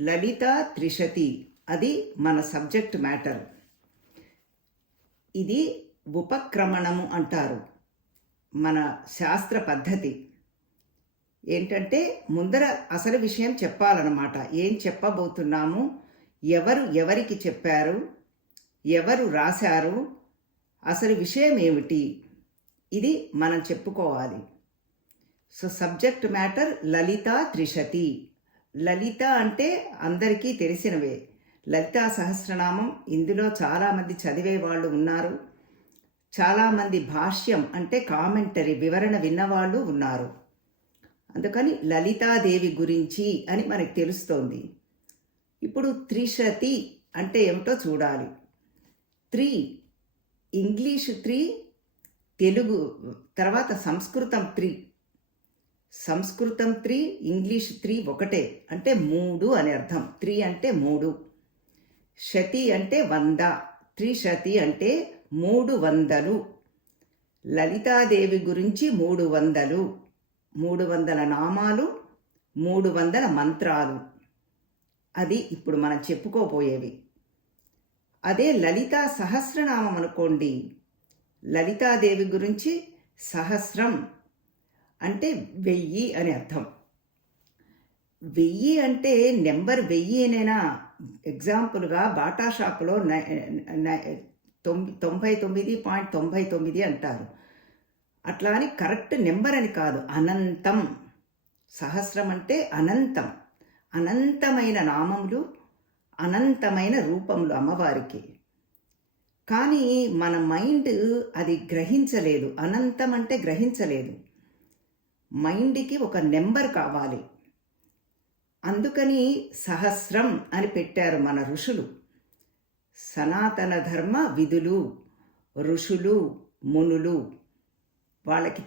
లలిత త్రిశతి అది మన subject matter. ఇది ఉపక్రమణము అంటారు. మన శాస్త్ర పద్ధతి ఏంటంటే ముందర అసలు విషయం చెప్పాలన్నమాట. ఏం చెప్పబోతున్నాము, ఎవరు ఎవరికి చెప్పారు, ఎవరు రాశారు, అసలు విషయం ఏమిటి, ఇది మనం చెప్పుకోవాలి. సో సబ్జెక్ట్ మ్యాటర్ లలిత త్రిశతి. లలిత అంటే అందరికీ తెలిసినవే. లలితా సహస్రనామం ఇందులో చాలామంది చదివే వాళ్ళు ఉన్నారు. చాలామంది భాష్యం అంటే కామెంటరీ వివరణ విన్నవాళ్ళు ఉన్నారు. అందుకని లలితాదేవి గురించి అని మనకు తెలుస్తోంది. ఇప్పుడు త్రిశతి అంటే ఏమిటో చూడాలి. ఇంగ్లీషు 3, తెలుగు తర్వాత సంస్కృతం 3. సంస్కృతం 3, ఇంగ్లీష్ 3 ఒకటే, అంటే 3 అని అర్థం. 3 అంటే 3. శతి అంటే 100. త్రిశతి అంటే 300. లలితాదేవి గురించి 300. 300 నామాలు, 300 మంత్రాలు. అది ఇప్పుడు మనం చెప్పుకోబోయేవి. అదే లలితా సహస్రనామం అనుకోండి. లలితాదేవి గురించి సహస్రం అంటే 1000 అని అర్థం. 1000 అంటే నెంబర్ 1000నేనా? ఎగ్జాంపుల్గా బాటా షాపులో 99.99 అంటారు. అట్లా అని కరెక్ట్ నెంబర్ అని కాదు, అనంతం. సహస్రం అంటే అనంతం. అనంతమైన నామములు, అనంతమైన రూపములు అమ్మవారికి. కానీ మన మైండ్ అది గ్రహించలేదు. అనంతం అంటే గ్రహించలేదు. మైండ్కి ఒక నెంబర్ కావాలి. అందుకని సహస్రం అని పెట్టారు మన ఋషులు. సనాతన ధర్మ విధులు, ఋషులు, మునులు వాళ్ళకి